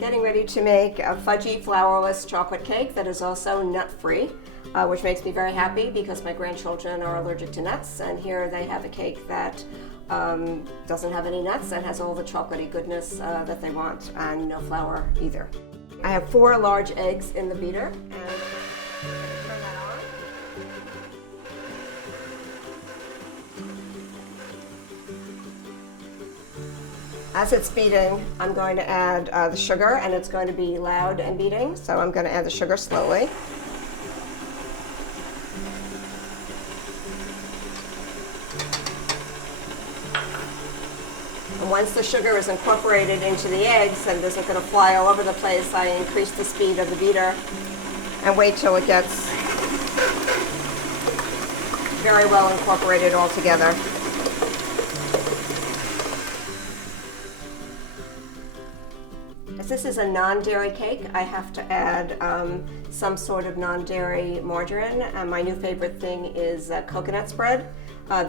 Getting ready to make a fudgy flourless chocolate cake that is also nut-free, which makes me very happy because my grandchildren are allergic to nuts, and here they have a cake that doesn't have any nuts and has all the chocolatey goodness that they want, and no flour either. I have 4 large eggs in the beater, and turn that on. As it's beating, I'm going to add the sugar, and it's going to be loud and beating, so I'm going to add the sugar slowly. And once the sugar is incorporated into the eggs and isn't going to fly all over the place, I increase the speed of the beater and wait till it gets very well incorporated all together. As this is a non-dairy cake, I have to add some sort of non-dairy margarine, and my new favorite thing is coconut spread.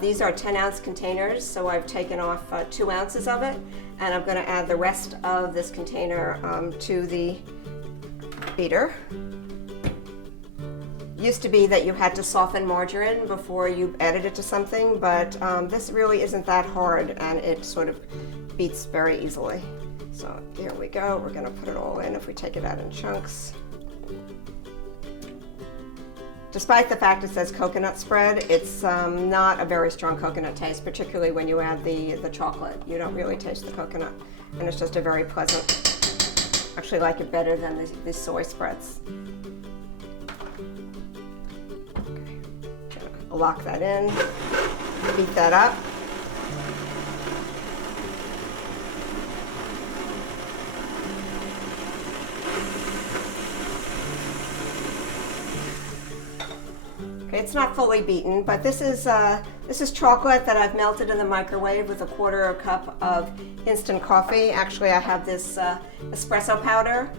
These are 10-ounce containers, so I've taken off 2 ounces of it, and I'm going to add the rest of this container to the beater. Used to be that you had to soften margarine before you added it to something, but this really isn't that hard, and it sort of beats very easily. So here we go, we're going to put it all in if we take it out in chunks. Despite the fact it says coconut spread, it's not a very strong coconut taste, particularly when you add the chocolate. You don't really taste the coconut, and it's just a very pleasant, actually like it better than the soy spreads. Okay. Lock that in, beat that up. Okay, it's not fully beaten, but this is chocolate that I've melted in the microwave with a 1/4 cup of instant coffee. Actually, I have this espresso powder,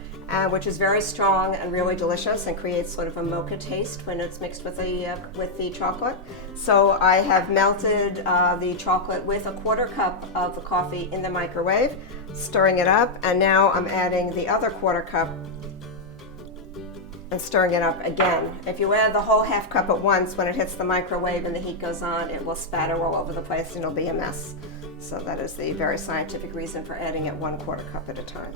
which is very strong and really delicious and creates sort of a mocha taste when it's mixed with the chocolate. So I have melted the chocolate with a 1/4 cup of the coffee in the microwave, stirring it up, and now I'm adding the other 1/4 cup and stirring it up again. If you add the whole 1/2 cup at once, when it hits the microwave and the heat goes on, it will spatter all over the place and it'll be a mess. So that is the very scientific reason for adding it 1/4 cup at a time.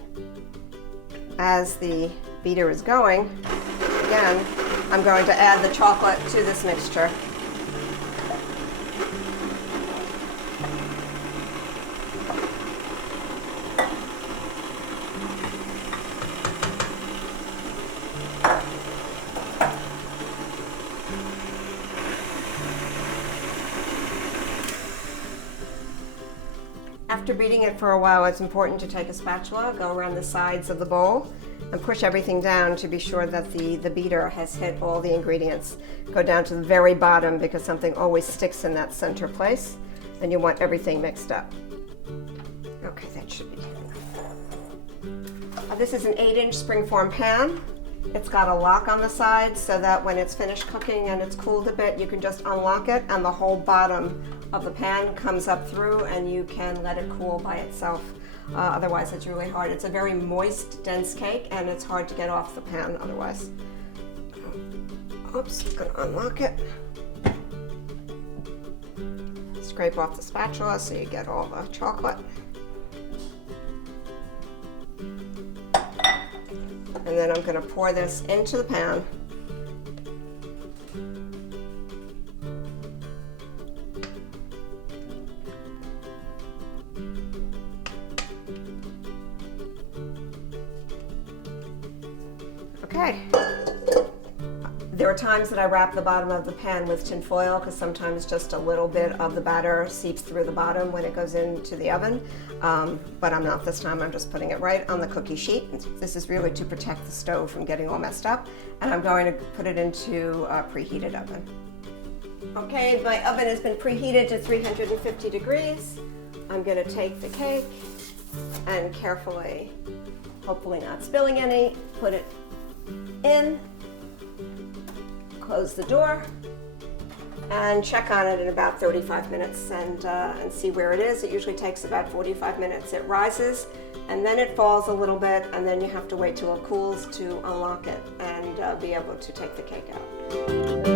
As the beater is going, again, I'm going to add the chocolate to this mixture. After beating it for a while, it's important to take a spatula, go around the sides of the bowl, and push everything down to be sure that the beater has hit all the ingredients. Go down to the very bottom because something always sticks in that center place, and you want everything mixed up. Okay, that should be enough. This is an 8-inch springform pan. It's got a lock on the side so that when it's finished cooking and it's cooled a bit, you can just unlock it and the whole bottom of the pan comes up through and you can let it cool by itself. Otherwise it's really hard. It's a very moist, dense cake, and it's hard to get off the pan otherwise. Oops, I'm gonna unlock it. Scrape off the spatula so you get all the chocolate. And then I'm going to pour this into the pan. Okay. There are times that I wrap the bottom of the pan with tin foil because sometimes just a little bit of the batter seeps through the bottom when it goes into the oven, but I'm not this time. I'm just putting it right on the cookie sheet. This is really to protect the stove from getting all messed up, and I'm going to put it into a preheated oven. Okay, my oven has been preheated to 350 degrees. I'm going to take the cake and carefully, hopefully not spilling any, put it in. Close the door and check on it in about 35 minutes and see where it is. It usually takes about 45 minutes. It rises and then it falls a little bit, and then you have to wait till it cools to unlock it and be able to take the cake out.